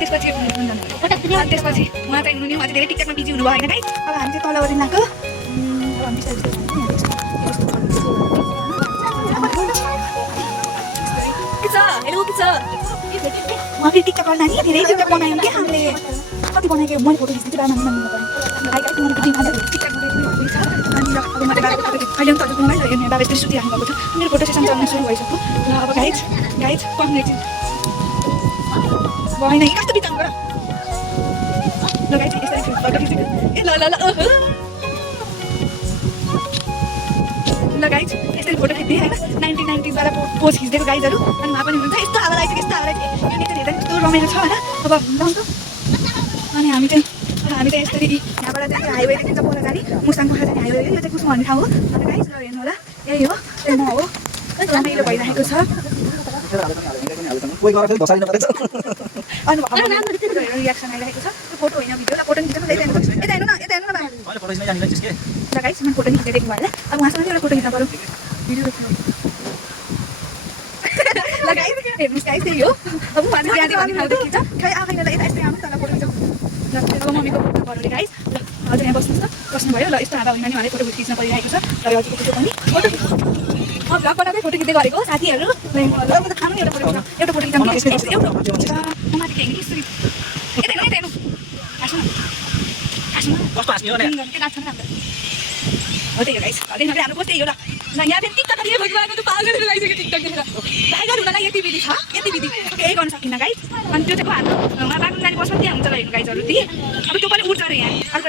त्यसपछि उहाँ चाहिँ हुनुहुने उहाँ चाहिँ धेरै टिकटकमा बिजी हुनुभयो होइन गाइस। अब हामी चाहिँ तल ओरिन लाग्यो। अब हामी बिस्तारै के छ हेलो के छ उहाँ फेरि टिकटक गर्न नि धेरै टिकटक बनायौँ क्या हामीले कति बनाएको मैले फोटो खिच्दै थिएँ बाबा अब मैले बाबाको फोटो अहिले पनि तपाईँको मोबाइल हेर्ने बाबा यस्तो सुतिराख्नु भएको छ। मेरो फोटो सेसन चल्न सुरु भइसक्यो र अब गाइज कम एकछिन भएन कि कस्तो बिचार गर ल गाइज यसरी फोटो खिचेको ए ल ल ल ल गाइज यसरी फोटो खिच्दै होइन 1990s वाला पोज खिच्दिएको गाइजहरू अनि उहाँ पनि हुन्छ यस्तो हावा आइसक्यो यस्तो हावा आइसक्यो यो नेचर हेर्दा कस्तो रमाइलो छ होइन। अब जाउँ अनि हामी चाहिँ यसरी यहाँबाट चाहिँ हाइवे देखिन्छ पोला जाने मुस्ताङ पोखरा जाने हाइवे यो चाहिँ कुसुम भन्ने ठाउँ हो अन्त गाइज ल हेर्नु होला यही हो म हो रमाइलो भइरहेको छ रियाक्सन आइरहेको छ त्यो फोटो होइन भिडियो फोटो खिच्नु यता हेर्नु न ल गाइज म फोटो खिच्दै देख्नु भयो अब उहाँसँग एउटा फोटो खिच्न पऱ्यो भिडियो ल गाइज हेर्नुहोस् गाइज त्यही हो अब उहाँ चाहिँ जाने भन्ने ठाउँ देखिन्छ खै आफैले ल यता यस्तै आउनु तल फोटो खिच्नु अब मम्मीको फोटो पऱ्यो अरे गाइज ल हजुर यहाँ बस्नुहोस् न बस्नुभयो ल यस्तो हावा होइन नि उहाँले फोटो खिच्न परिरहेको छ र हजुरको फोटो पनि फोटो भ्लग बनाउँदै फोटो खिच्दै गरेको साथीहरू ल खानु नि एउटा फोटो खिच्नु एउटा माथि खेल्ने कि यसरी यता हेर्नु यता हेर्नु हाँस्नु कस्तो हाँस्ने हो नि के लाग्छ नि हो त्यही हो गाइस देख्नु हाम्रो त्यही हो ल यहाँ फेरि टिकटक लिए भगवान् त पागल लगाइसक्यो टिकटक देखेर टाइगर हुनलाई यति विधि छ यति विधि केही गर्न सकिन्न गाइस अनि त्यो चाहिँ हाम्रो बाग्लुङ जाने बसमा त्यहाँ हुन्छ ल हेर्नु गाइजहरू ती अब त्यो पनि उड्छ अरे यहाँ अर्को